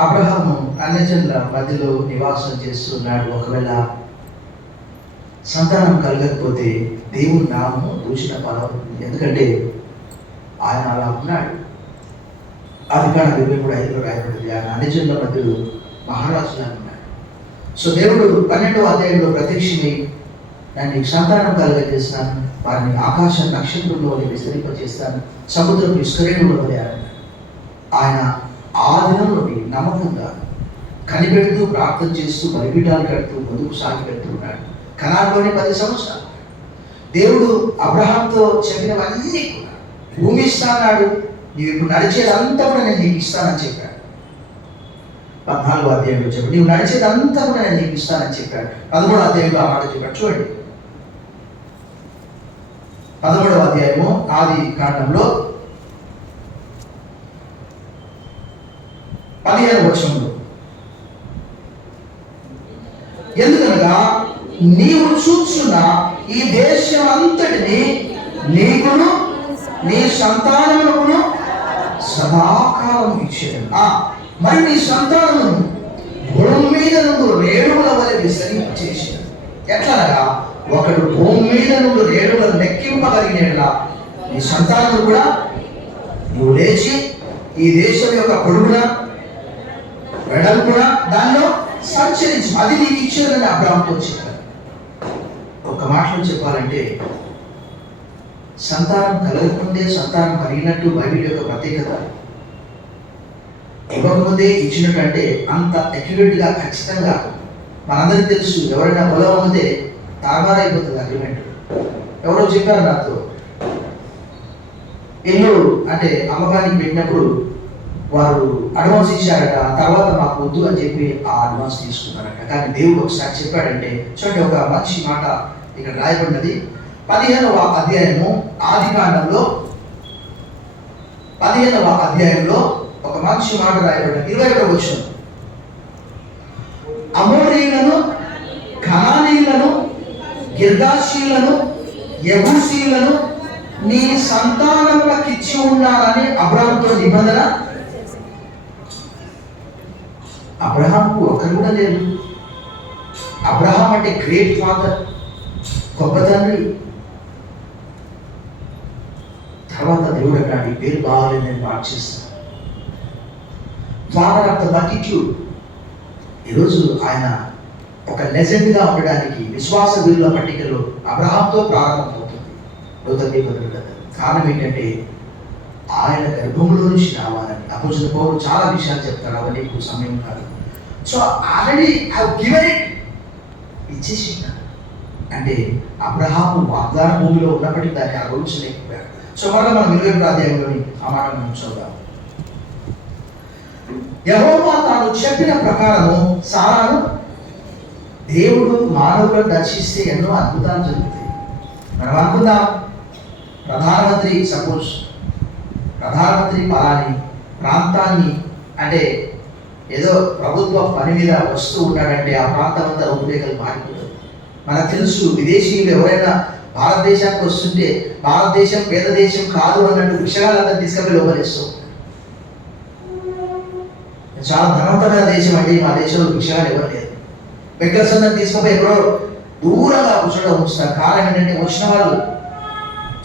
అబ్రహాము అన్యజనుల మధ్యలో నివాసం చేస్తున్నాడు. ఒకవేళ సంతానం కలగకపోతే దేవుని నామము దూషణ పాలవుతుంది. ఎందుకంటే ఆయన అలా ఉన్నాడు. ఆదికాండం 23:5 రాయబడింది, ఆయన అన్యజనుల మధ్యలో మహారాజులా ఉన్నాడు. సో దేవుడు 12వ అధ్యాయంలో ప్రత్యక్షమై నేను నీకు సంతానం కలగజేస్తాను, వారిని ఆకాశ నక్షత్రంలో విస్తరింపజేస్తాను, సముద్రపు ఇసుకరేణుల వలె ఆయన ఆ దినంలోని నమ్మకంగా కనిపెడుతూ ప్రార్థన చేస్తూ బలిపీఠాలు కడుతూ ముందుకు సాగి పెడుతున్నాడు. కనాన్లోని 10 సంవత్సరాలు దేవుడు అబ్రహాంతో చెప్పినవన్నీ కూడా భూమి ఇస్తాడు, నీవు ఇప్పుడు నడిచేదంతా కూడా నేను నీకు ఇస్తానని చెప్పాడు. 14వ అధ్యాయంలో చెప్పాడు, నీవు నడిచేదంతా కూడా నేను నీకు ఇస్తానని చెప్పాడు. 13వ అధ్యాయంలో ఆ మాట చెప్పాడు. చూడండి 13వ అధ్యాయము ఆది కాండంలో 15వ వచనంలో, ఎందుకనగా నీవు చూచున్న ఈ దేశం అంతటిని నీకును నీ సంతానమునకును సదాకాలం ఇచ్చేదను. మరి నీ సంతానమును భూమి మీద నుండి రేణువుల వలె విస్తరింపచేసేదను. ఎట్లనగా ఒకడు భూమి మీద నుండి రేణువులను లెక్కింపగలిగినట్లా నీ సంతానము కూడా నువ్వు లేచి ఈ దేశం యొక్క పొడుగున వెడల్పున దానిలో సంచరించు, అది నీకు ఇచ్చేదని అబ్రహాముతో చెప్పారు. ఒక మాటలో చెప్పాలంటే సంతానం కలగకముందే సంతానం కలిగినట్టు బైబిల్ యొక్క ప్రత్యేకత. ఇవ్వకముందే ఇచ్చినట్టు అంటే అంత అక్యురేట్గా ఖచ్చితంగా మనందరికీ తెలుసు. ఎవరైనా పొలం అమ్మితే తారుమారైపోతుంది అగ్రిమెంట్. ఎవరో చెప్పారు నాతో, ఇల్లు అంటే అమ్మకానికి పెట్టినప్పుడు వారు అడ్వాన్స్ ఇచ్చారట, తర్వాత మాకు వద్దు అని చెప్పి ఆ అడ్వాన్స్ తీసుకున్నారట. కానీ దేవుడు ఒకసారి చెప్పాడంటే చూడండి, ఒక మంచి మాట ఇక్కడ రాయబడినది. 15వ అధ్యాయము ఆదికాండంలో 15వ అధ్యాయంలో ఒక మంచి మాట రాయబడినది. 21వ వచనం, అమోరీయులను, కనానీయులను, గిర్గాషీయులను, యెబూసీయులను నీ సంతానములకు ఇచ్చి ఉన్నానని అబ్రహాముతో నిబంధన. అబ్రహాంకు ఒకరు కూడా లేదు. అబ్రహాం అంటే గ్రేట్ ఫాదర్, గొప్ప తండ్రి. తర్వాత దేవుడు అన్నాడు, ఈ పేరు బాగాలేదు, నేను మార్చేస్తాను. Father of the multitude. ఈరోజు ఆయన ఒక లెజెండ్గా ఉండడానికి విశ్వాస వీరుల పట్టికలో అబ్రహాంతో ప్రారంభమవుతుంది నూతన నిబంధన కథ. కారణం ఏంటంటే ఆయన గర్భంలో నుంచి రావాలని. అపోస్తలుడైన పౌలు చాలా విషయాలు చెప్తారు, అవన్నీ ఇప్పుడు సమయం కాదు. సో ఆల్రెడీ గివెన్ ఇట్, ఇచ్చేసి అంటే అబ్రహాము వాగ్దాన భూమిలో ఉన్నప్పటికీ దాన్ని అనుభవించలేకపోయాడు. సో మళ్ళీ మనం 21వ అధ్యాయంలోని ఆ మాట మనం చూద్దాం. యెహోవా తాను చెప్పిన ప్రకారము సారాను దేవుడు మానవులను దర్శిస్తే ఎన్నో అద్భుతాలు జరుగుతాయి. మనం అనుకుందాం, ప్రధానమంత్రి సపోజ్ ప్రధానమంత్రి పలాని ప్రాంతాన్ని అంటే ఏదో ప్రభుత్వ పని మీద వస్తూ ఉన్నాడంటే ఆ ప్రాంతం అంతా రూపురేఖలు మారిపోతుంది. మనకు తెలుసు, విదేశీయులు ఎవరైనా భారతదేశానికి వస్తుంటే భారతదేశం పేద దేశం కాదు అన్నట్టు విషయాలంతా తీసుకెళ్ళి లోపలిస్తూ, చాలా ధనవంతమైన దేశం అండి, మా దేశంలో విషయాలు ఎవరు లేదు. బెగ్గర్స్ అందరూ తీసుకుపోయి ఎక్కడో దూరంగా కూర్చోడం ఉంచుతారు. కారణం ఏంటంటే వచ్చిన వాళ్ళు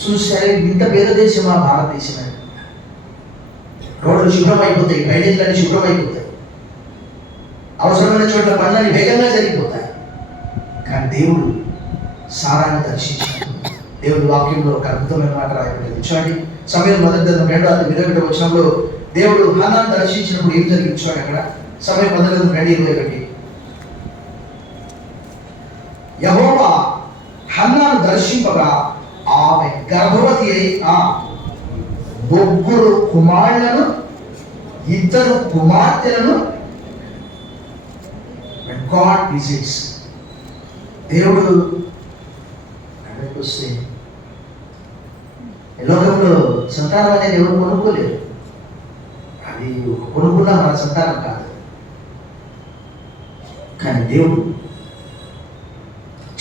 చూసారు, ఇంత పేద దేశం మా భారతదేశం అని. రోడ్లు శుభ్రమైపోతాయి, డ్రైనేజీలన్నీ శుభ్రమైపోతాయి, అవసరమైన చోట్ల పనులన్నీ వేగంగా జరిగిపోతాయి. కానీ దేవుడు సారాన్ని దర్శించాడు. దేవుడి వాక్యంలో ఒక అద్భుతమైన మాట రాయబడింది. చూడండి, సమయం మొదటి 2:21 వచనంలో దేవుడు హన్నాను దర్శించినప్పుడు ఏం జరిగింది చూడండి. అక్కడ సమయం మొదటి 2:21. యెహోవా హన్నాను దర్శింపగా ఆమె గర్భవతి అయి 3 కుమారులను 2 కుమార్తెలను. God visits. దేవుడు వస్తే లోకంలో సంతానం అనేది ఎవరు కొనుక్కోలేరు. అది కొనుక్కున్న మన సంతానం కాదు. కానీ దేవుడు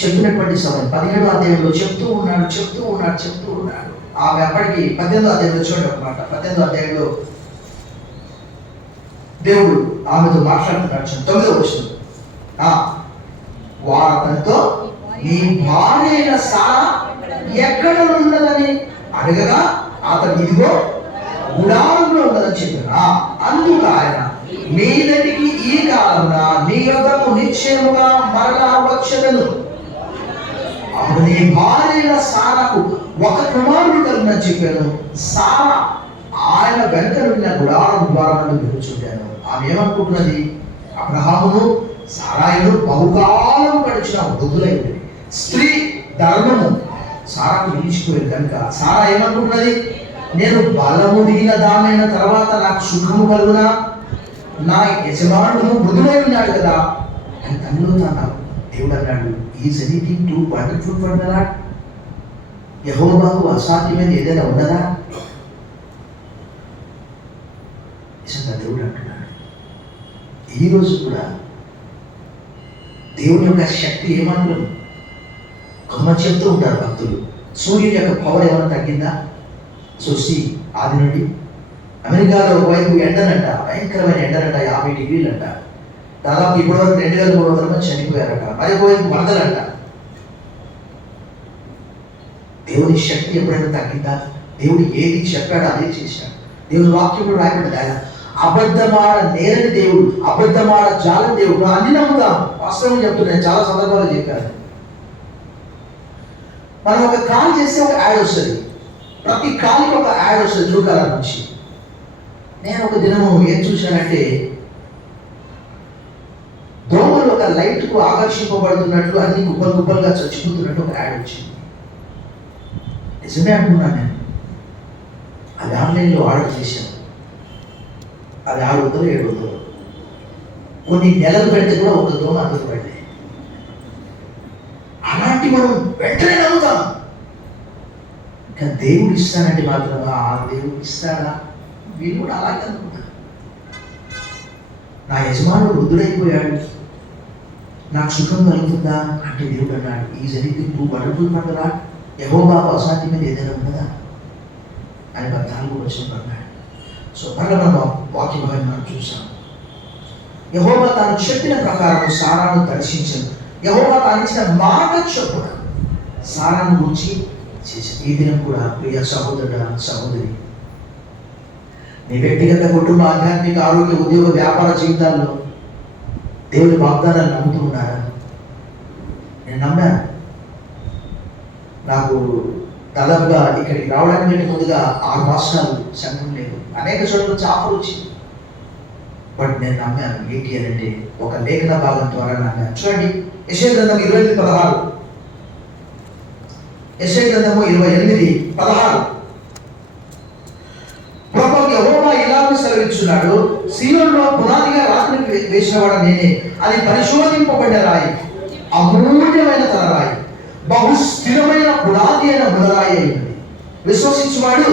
చెప్పినటువంటి సమయం 17వ అధ్యాయంలో చెప్తూ ఉన్నాడు. ఆమె అప్పటికి 18వ అధ్యాయంలో చూడండి ఒక మాట. 18వ అధ్యాయంలో దేవుడు ఆమెతో మాట్లాడుతున్నాడు. 9వ వచనం, వారితో నీ భార్య అయిన సారా ఎక్కడ ఉన్నదని అడగగా అతను ఇదిగో గుడారంలో ఉన్నదని చెప్పిన. అందుకు ఆయన, నీ దగ్గరికి ఈ కాలమున నీ యొద్దకు నిశ్చయముగా మరలా వచ్చెదను. అప్పుడు నీ భార్య అయిన సారాకు 1 కుమారుడు కలుగునని చెప్పాను. సారా ఆయన వెంట వెళ్ళిన గుడారం ద్వారా వెలుచుంటాను. ఆమె ఏమనుకుంటున్నది? అబ్రహామును సారాయిలు బహుకాలం గడిచిన వృద్ధులై ఉంది. స్త్రీ ధర్మము సారాకు నిలిచిపోయింది కనుక సారా ఏమనుకుంటున్నది? నేను బలము దిగిన దానైన తర్వాత నాకు సుఖము కలుగునా? నా యజమానుడు మృదులై ఉన్నాడు కదా అని తనలో తాను. దేవుడు అన్నాడు, is anything too wonderful for the lord? యెహోవాకు అసాధ్యమైన ఏదైనా ఉన్నదా? నిజంగా దేవుడు అంటున్నాడు. ఈరోజు కూడా దేవుని యొక్క శక్తి ఏమాత్రం గమని చెప్తూ ఉంటారు భక్తులు. సూర్యుని యొక్క పవర్ ఏమైనా తగ్గిందా? చూసి ఆది నుండి అమెరికాలో ఒకవైపు ఎండనంట, భయంకరమైన ఎండనంట, 50 డిగ్రీలంట. దాదాపు ఇప్పటివరకు 2300 మంది చనిపోయారట. మరొకవైపు వరదలంట. దేవుని శక్తి ఎప్పుడైనా తగ్గిందా? దేవుడు ఏది చెప్పాడో అదే చేశాడు. దేవుని వాక్యంలో రాయబడ్డది, ఆయన అబద్ధమాడ నేరని దేవుడు, అబద్ధమాడ జాలని దేవుడు. అన్ని నమ్ముతాం. వాస్తవం చెప్తున్నాను, చాలా సందర్భాలు చెప్పాను. మనం ఒక కాల్ చేస్తే ఒక యాడ్ వస్తుంది. ప్రతి కాల్కి ఒక యాడ్ వస్తుంది ట్రూకాలర్ నుంచి. నేను ఒక దినము ఏం చూశానంటే, దోమలు ఒక లైట్కు ఆకర్షింపబడుతున్నట్లు అన్ని గుబ్బలుగా చచ్చిపోతున్నట్టు ఒక యాడ్ వచ్చింది. నిజమే అనుకున్నాను నేను. అది ఆన్లైన్లో ఆర్డర్ చేశాను. అది 600 700. కొన్ని నెలలు పెడితే కూడా ఒక దోమ అందుకు పడ్డాయి. అలాంటి మనం వెంటనే నమ్ముతాం. ఇంకా దేవుడు ఇస్తానంటే మాత్రం దేవుడు ఇస్తాడా? వీళ్ళు కూడా అలాగే అనుకుంటారు. నా యజమానుడు వృద్ధుడైపోయాడు, నాకు సుఖం కలుగుతుందా అంటే దేవుడు అన్నాడు, is anything too wonderful for the lord? యెహోవాకు అసాధ్యమైనది ఏదైనా ఉన్నదా అని 14వ వచనంలో అన్నాడు. సో మళ్ళీ మనం వాక్యం మనం చూసాం. యెహోవా తాను చెప్పిన ప్రకారం సారాను దర్శించాను. యెహోవా తాను ఇచ్చిన మాట చొప్పున సారాను గురించి చేశాను. ఈ దినం కూడా ప్రియ సహోదరుడ సహోదరి, మీ వ్యక్తిగత కుటుంబ ఆధ్యాత్మిక ఆరోగ్య ఉద్యోగ వ్యాపార జీవితాల్లో దేవుని వాగ్దానాలు నమ్ముతూ ఉన్నారా? నేను నమ్మాను. నాకు దాదాపుగా ఇక్కడికి రావడానికి ముందుగా 6 మాసాలు సంఘం లేదు. అనేక చోట్ల నుంచి ఆఫర్ వచ్చింది. బట్ నేను నమ్మాను. ఏంటి అని అంటే ఒక లేఖన భాగం ద్వారా నమ్మాను. చూడండి, యెషయా గ్రంథం 28:16. యెషయా గ్రంథము 28:16. ప్రభువు యెహోవా ఇలాగ సెలవిస్తున్నాడు, సీయోనులో పునాదిగా రాత్రికి వేసినవాడు నేనే. అది పరిశోధింపబడిన రాయి, అమూల్యమైన తన రాయి, బహు స్థిరమైన పునాది అయిన బుధరాయి అయినది. విశ్వసించువాడు.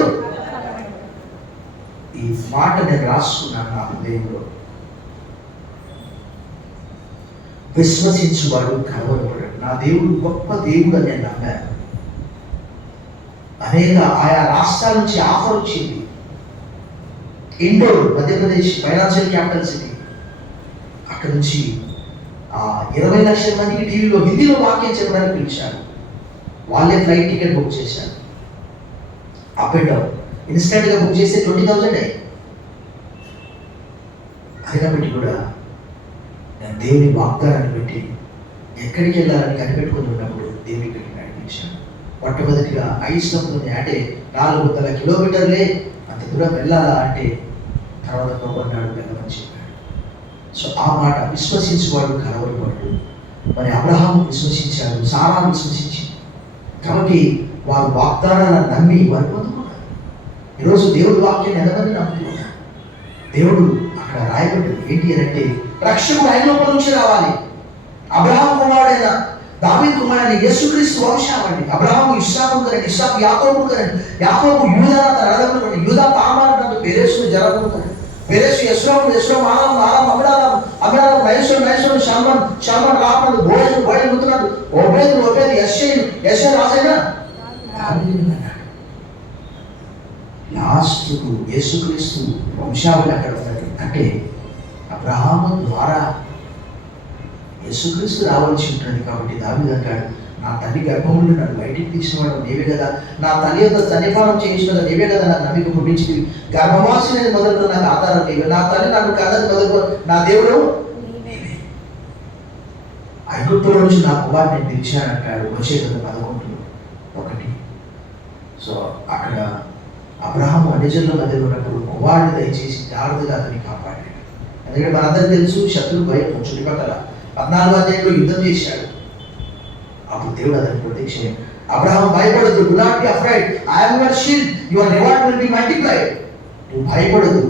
ఈ మాట నేను రాసుకున్నాను నా హృదయంలో. విశ్వసించువాడు కలవరపడాడు. నా దేవుడు గొప్ప దేవుడు అని నేను నమ్మాను. అనేక ఆయా రాష్ట్రాల నుంచి ఆఫర్ వచ్చింది. Indore, Madhya Pradesh financial capital city, అక్కడి నుంచి 20 లక్షల మందికి టీవీలో హిందీలో వాక్యం చెప్పడానికి పిలిచారు. వాళ్ళే ఫ్లైట్ టికెట్ బుక్ చేశారు. అప్ అండ్ డౌన్ ఇన్స్టెంట్గా బుక్ చేస్తే 20,000 అయ్యి. అయినప్పటికీ కూడా నేను దేవుని వాగ్దానాన్ని పెట్టి ఎక్కడికి వెళ్ళాలని కనిపెట్టుకుని ఉన్నప్పుడు దేవుని ఇక్కడికి నడిపించాను. మొట్టమొదటిగా 5 సంవత్సరం అంటే 400 కిలోమీటర్లే అంత దూరం వెళ్ళాలా అంటే తర్వాత అన్నాడు వెళ్ళమని చెప్పాడు. సో ఆ మాట విశ్వసించేవాడు కలవరపడు. మరి అబ్రహాము విశ్వసించాడు, సారా విశ్వసించింది. కాబట్టి వారు వాగ్దానాలను నమ్మి వారు పొందుకున్నారు. ఈరోజు దేవుడి వాక్యాన్ని ఎంతమంది నమ్ముతున్నారు? దేవుడు అక్కడ రాయబడి ఏంటి అని అంటే రక్షకుడు ఆయన లోపల నుంచి రావాలి. అబ్రహాం కుమారుడైన దావీదు కుమారుడైన యేసుక్రీస్తు వంశావళి. అబ్రహాము ఇస్సాకు కనండి, ఇస్సాకు యాకోబు కనండి, యాకోబు యూదా తన అన్నదమ్ములు కనండి, యూదా తామారు నందు పెరేసు జరగము కనండి, పెరేసు యెస్రోము, యెస్రోము ఆరాము, ఆరాము అబినాదాము, అబినాదాము నయసోను, నయసోను షాల్మాను, షాల్మాను రాపడు, బోయజు, బోయజు ముత్తునాడు, ఓబేదు, ఓబేదు యెష్షయిను, యెష్షయి రాజైన దావీదు అన్నాడు. లాస్ట్కు యేసుక్రీస్తు వంశావళి అక్కడ ఉన్నది. అంటే అబ్రహాము ద్వారా యేసుక్రీస్తు రావాల్సి ఉంటుంది. కాబట్టి దావీదు అంటాడు, నా తల్లి గర్భంలో నన్ను బయటికి తీసినవాడు నీవే కదా, నా తల్లి యొక్క స్తన్యపానం చేయించిన నీవే కదా, నాకు నమ్మిక పుట్టించి గర్భవాసిని మొదలు నాకు ఆధారం నీవే, నా తల్లి నన్ను కన్నది మొదలు నా దేవుడు ఐగుప్తుల నుంచి నా కుమారుని నేను పిలిచానంటాడు. వచ్చే 11:1. సో అక్కడ అబ్రహాము అన్యజనుల మధ్యలో ఉన్నప్పుడు కుమారుని దయచేసి జాగ్రత్తగా అతన్ని కాపాడాడు. ఎందుకంటే మనందరికీ తెలుసు శత్రువు భయం చుట్టుపక్కల 14వ అధ్యాయంలో యుద్ధం చేశాడు. అప్పుడు దేవుడు అతన్ని ప్రత్యక్షం, అబ్రహాం భయపడదు, do not be afraid, I am your shield, your reward will be multiplied. నువ్వు భయపడదు,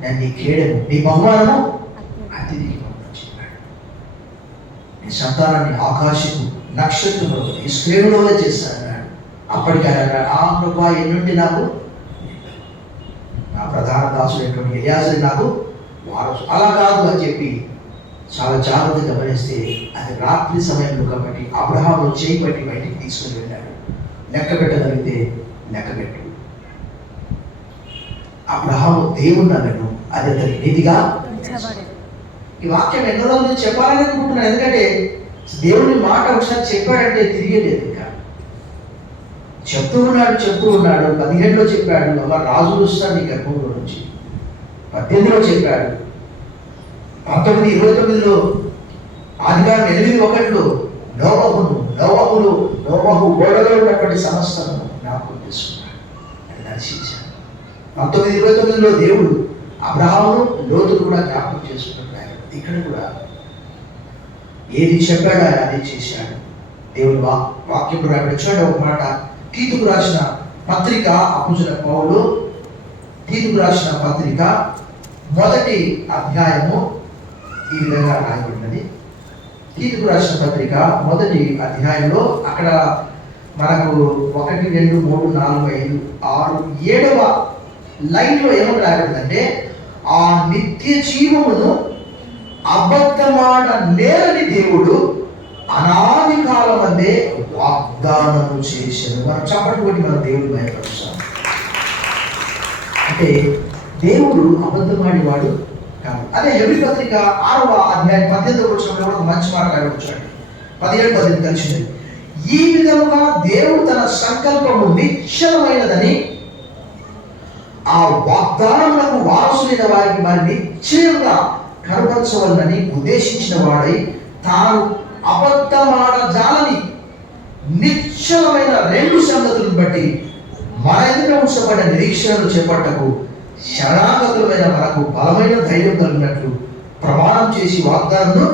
నేను నీ కేడము, నీ బహుమానము అతిథికి చెప్పాడు. నీ సంతానాన్ని ఆకాశము నక్షత్రంలో ఈ శ్రేణులోనే చేస్తానన్నాడు. అప్పటికి ఆయన అన్నాడు, ఆ ప్రభా ఎన్నుండి నాకు నా ప్రధాన దాసుడైనటువంటి ఎలియాజరు నాకు వారసు. అలా కాదు అని చెప్పి చాలా జాగ్రత్తగా గమనిస్తే అది రాత్రి సమయంలో కాబట్టి అబ్రహాము చేయి పట్టి బయటికి తీసుకుని వెళ్ళాడు. లెక్క పెట్టగలిగితే లెక్క పెట్టు. అబ్రహాము దేవుని నన్ను అది అతని నీతిగా. ఈ వాక్యం ఎన్నో రోజులు చెప్పాలని అనుకుంటున్నాను. ఎందుకంటే దేవుని మాట ఒకసారి చెప్పాడంటే తిరిగేలేదు. ఇంకా చెప్తూ ఉన్నాడు 15లో చెప్పాడు, అమ్మ రాజులు వస్తాడు నీ గర్భంలో నుంచి. 18లో చెప్పాడు. 19:29లో ఆదికాండం 8:1లో నోవహు గోడలో ఉన్నటువంటి సమస్తను జ్ఞాపకం చేసుకున్నాడు, అని దర్శించాడు. 19:29లో దేవుడు అబ్రహామును లోతును కూడా జ్ఞాపకం చేసుకుంటున్నాడు. ఇక్కడ కూడా ఏది చెప్పాడో ఆయన అదే చేశాడు. దేవుడు వాక్యం రాబడి చూడండి. ఒక మాట తీతుకు రాసిన పత్రిక, అపోస్తలుడైన పౌలు తీతుకు రాసిన పత్రిక 1వ అధ్యాయము ఈ విధంగా రాయబడినది. తీతుకు రాసిన పత్రిక 1వ అధ్యాయంలో అక్కడ మనకు 1, 2, 3, 4, 5, 6, 7వ లైన్లో ఏమని రాయబడిందంటే, ఆ నిత్య జీవమును అబద్ధమాడ నేరని దేవుడు అనాది కాలం అందే వాగ్దానము చేశాడు. మనం చెప్పటువంటి మన దేవుడు భయపరుస్తాం. అంటే దేవుడు అబద్ధమాడివాడు కాదు. అదే హెబ్రీ పత్రిక 6వ అధ్యాయం 18వ వచనంలో ఒక మంచి మాట రాయబడింది. 17-18 కలిసింది. ఈ విధముగా దేవుడు తన సంకల్పము నిశ్చలమైనదని ఆ వాగ్దానములకు వారసులైన వారికి మరి నిశ్చయంగా కనపరచవలనని ఉద్దేశించిన వాడై తాను అబద్ధమాడజాలని నిశ్చలమైన 2 సంగతులను బట్టి మన ఎదుట ఉంచబడిన నిరీక్షణలు చేపట్టకు శరణాగతులమైన మనకు బలమైన ధైర్యం కలిగినట్లు ప్రమాణం చేసి వాగ్దానం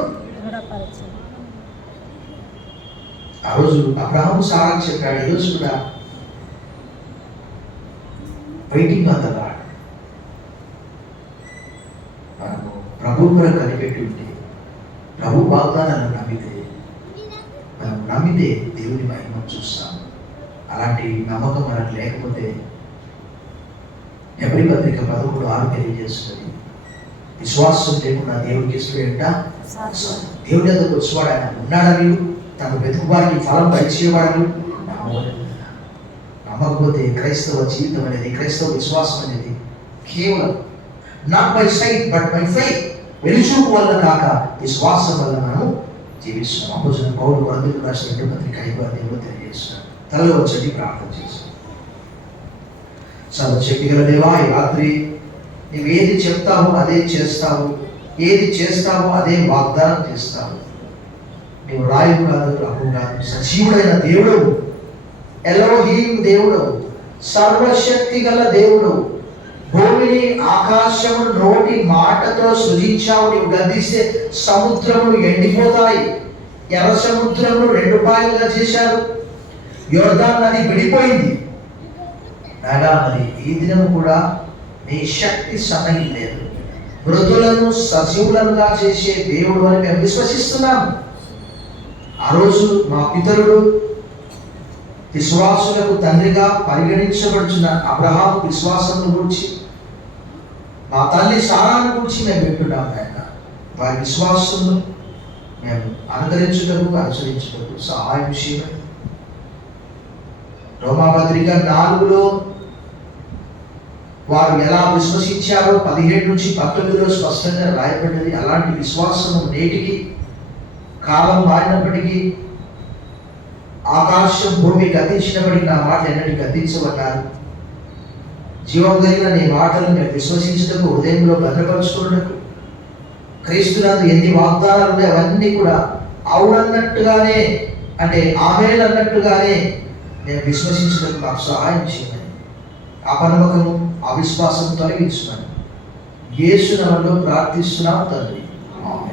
ఆ రోజు అబ్రహాము సారాకు చెప్పాడు. ఈరోజు కూడా వెయిటింగ్ ఆన్ ద లార్డ్. మనము ప్రభు కూడా కనిపెట్టి ఉంటే, ప్రభు వాగ్దానాలను మనం నమ్మితే దేవుని మహిమ చూస్తాం. అలాంటి నమ్మకం మనకు లేకపోతే హెబ్రీ పత్రిక 11:6 తెలియజేస్తుంది, విశ్వాసం లేకుండా దేవుడికి ఇష్టమేంట దేవుడి దగ్గరకు వచ్చేవాడు ఆయన ఉన్నాడని, తను వెతుకువారికి ఫలం పరిచేవాడని నమ్మకపోతే క్రైస్తవ జీవితం అనేది, క్రైస్తవ విశ్వాసం అనేది కేవలం not by sight but by faith, వెలుచూపు వల్ల కాక విశ్వాసం వల్ల మనము జీవిస్తున్నాం. అపోస్తలుడైన పౌలు కొరింథీయులకు రాసిన 2వ పత్రిక 5వ అధ్యాయంలో తెలియజేస్తున్నాడు. తలలో వచ్చి ప్రార్థన చేస్తాం. సర్వశక్తిగల దేవా, ఈ రాత్రి నువ్వు ఏది చెప్తావో అదే చేస్తావు, ఏది చేస్తావో అదే వాగ్దానం చేస్తావు. నీవు రాయుడు కాదు, ప్రభు కాదు, సజీవుడైన దేవుడు, ఎలోహీం దేవుడు, సర్వశక్తి గల దేవుడు. భూమిని ఆకాశము నోటి మాటతో సృజించావు. నీవు గద్దిస్తే సముద్రములు ఎండిపోతాయి. ఎర్ర సముద్రములు 2 పాయలుగా చేశారు. యోర్దాను నది విడిపోయింది. నాగా మరి ఈ దినము కూడా నీ శక్తి సన్నగిలేదు. మృతులను సజీవులుగా చేసే దేవుడు అని మేము విశ్వసిస్తున్నాము. ఆ రోజు మా పితరుడు విశ్వాసులకు తండ్రిగా పరిగణించబడుచున్న అబ్రహాము విశ్వాసమును గురించి, మా తల్లి సారాను గురించి మేము వింటున్నాం. ఆయన వారి విశ్వాసమును మేము అనుసరించుటకు సహాయం చేయమని. రోమాపత్రిక 4లో వారు ఎలా విశ్వసించారో 17 నుంచి 19లో స్పష్టంగా రాయబడినది. అలాంటి విశ్వాసము నేటికి కాలం మారినప్పటికీ ఆకాశం భూమి గతించినప్పటికీ నా మాట ఎన్నటి గతించబడ్డారు. జీవం కలిగిన నీ మాటలు మేము విశ్వసించుటకు, హృదయంలో భద్రపరుచుకున్నకు, క్రీస్తునందు ఎన్ని వాగ్దానాలు ఉన్నాయో అవన్నీ కూడా అవునన్నట్టుగానే, అంటే ఆమేనన్నట్టుగానే నేను విశ్వసించుటకు నాకు సహాయం చేయమని. అపనమ్మకము, అవిశ్వాసం తొలగించమని యేసు నామములో ప్రార్థిస్తున్నాం తండ్రి. ఆమేన్.